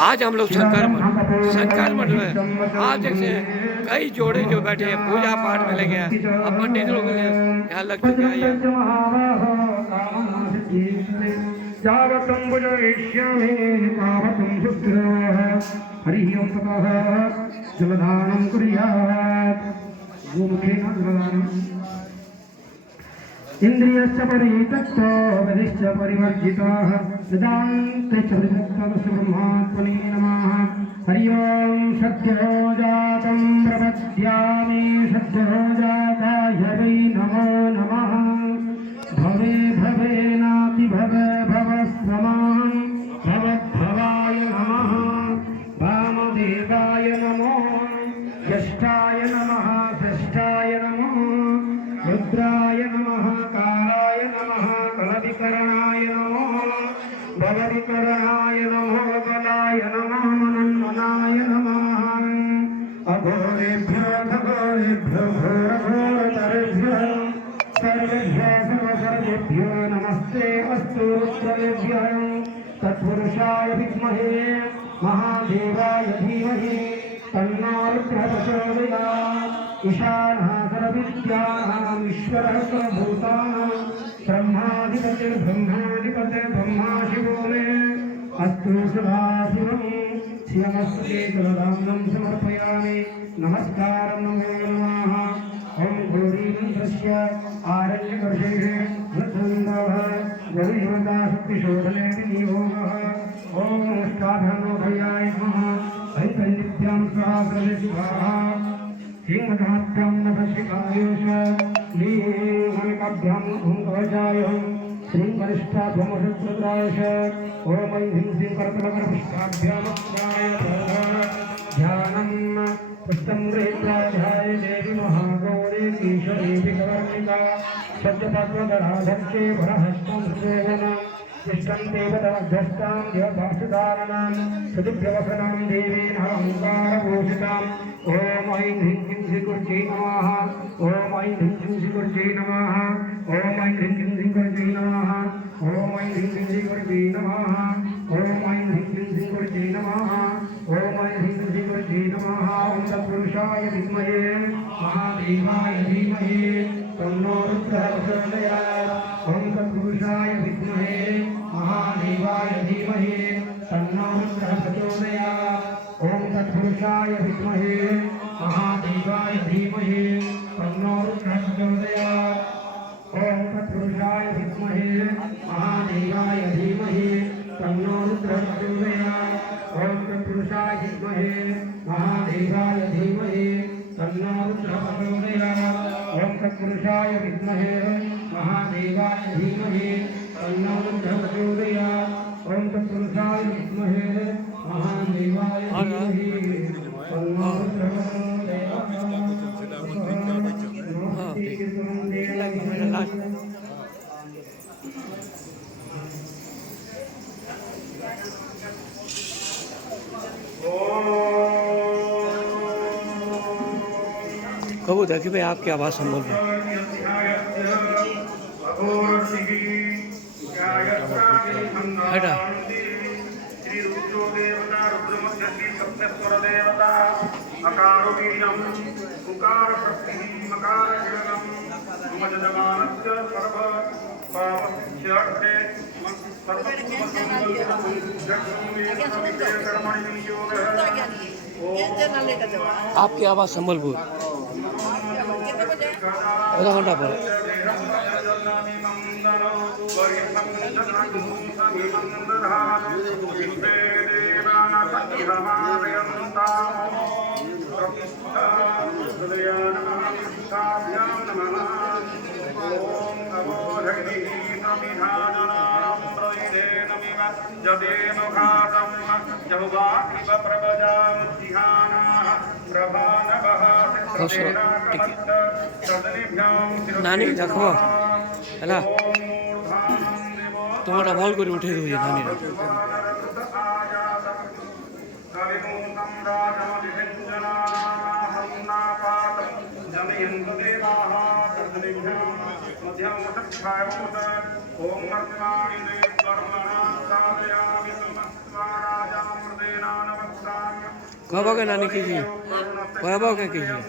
आज हम लोग शंकर मठ में आज जैसे कई जोड़े जो बैठे हैं पूजा पाठ में लगे हैं। अब पंडित लोग यहाँ लग चुके हैं। हरि ओम ततः जलदानं कुर्यात् गोमुखेन जलदानम् इंद्रियश्च परितक्तो वदिश्च परिवर्जिताः वेदान्ते च विमुक्तस्य ब्रह्मात्मने नमः। हरि ओम सद्यो जातं प्रपद्यामि सद्यो जाताय वै नमो नमः। भवे भवेनाति भवे भवस्वमान् भवद्भवाय नमः। वामदेवाय नमो ज्येष्ठाय नमः श्रेष्ठाय नमः रुद्राय नमः कालाय नमः कलविकरणाय नमः बलविकरणाय नमः बलाय नमः मनन्मनाय नमः। अघोरेभ्यो खगोरेभ्यो घोरघोरतरेभ्यः सर्वेभ्यः सर्वसर्वेभ्यो नमस्ते अस्तु रुद्रेभ्यः। तत्पुरुषाय विद्महे महादेवाय धीमहि तन्नो रुद्रः प्रचोदयात्। ईशानः सर्वविद्यानाम् ईश्वरः सर्वभूतानां ब्रह्माधिपते ब्रह्मा शिवो मे अस्तु सदाशिवम्। शिवमस्ते जलदानं समर्पयामि नमस्कारं नमो नमः। ओम गौरीमन्त्रस्य आरण्यकर्षे वृद्धन्दः गौरीवता शक्तिशोधने विनियोगः। ओम अष्टाधर्मोदयाय नमः। ऐतन्नित्यां सहस्रले शिवाः हिंगधाभ्यां नभशिकायुष लीमनकाभ्यां हुंकवचाय श्रीवरिष्ठाभ्यमशत्रुद्रायश। ओम ऐं ह्रीं श्रीं करतलकरपुष्पाभ्यामक्षाय ध्यानं पुष्टं गृहीत्वाध्याय देवी महागौरी ईश्वरी विकवर्णिका सत्यतत्त्वधराधर्षे वरहस्तं सेवनं इष्टं देवताभ्यस्तां देवभाषितारणां सदुभ्यवसनां देवीं अहङ्कारभूषिताम्। ओम ऐं ह्रीं क्लीं श्रीगुरुयै नमः। ओम ऐं ह्रीं क्लीं श्रीगुरुयै नमः। ओम ऐं ह्रीं क्लीं श्रीगुरुयै नमः। ओम ऐं ह्रीं क्लीं श्रीगुरुयै नमः। ओम ऐं ह्रीं क्लीं श्रीगुरुयै नमः। ओम ऐं ह्रीं क्लीं श्रीगुरुयै नमः। ओम तत्पुरुषाय विद्महे महादेवाय धीमहि तन्नो रुद्रः प्रचोदयात्। ओम तत्पुरुषाय विद्महे महादेवाय धीमहि तन्नो रुद्रः प्रचोदयात्। ओम तत्पुरुषाय विद्महे महादेवाय धीमहि तन्नो रुद्रः प्रचोदयात्। ओम तत्पुरुषाय विद्महे महादेवाय धीमहि तन्नो रुद्रः प्रचोदयात्। ओम तत्पुरुषाय विद्महे महादेवाय धीमहि तन्नो रुद्रः प्रचोदयात्। ओम तत्पुरुषाय विद्महे महादेवाय धीमहि तन्नो रुद्रः प्रचोदयात्। ओम तत्पुरुषाय विद्महे महादेवाय धीमहि तन्नो रुद्रः कबू देखिए भाई आपकी आवाज़ संभल में हटा अकारो वीरम उकार शक्ति मकार जगम मजदमानस्य सर्व पावस्य आपकी आवाज़ संबलपुर आधा घंटा पर नानी देखो है तुम्हारा भल कर उठे हुई नानी ओम बाबा का नानी कीजिए, बाबा का कीजिए।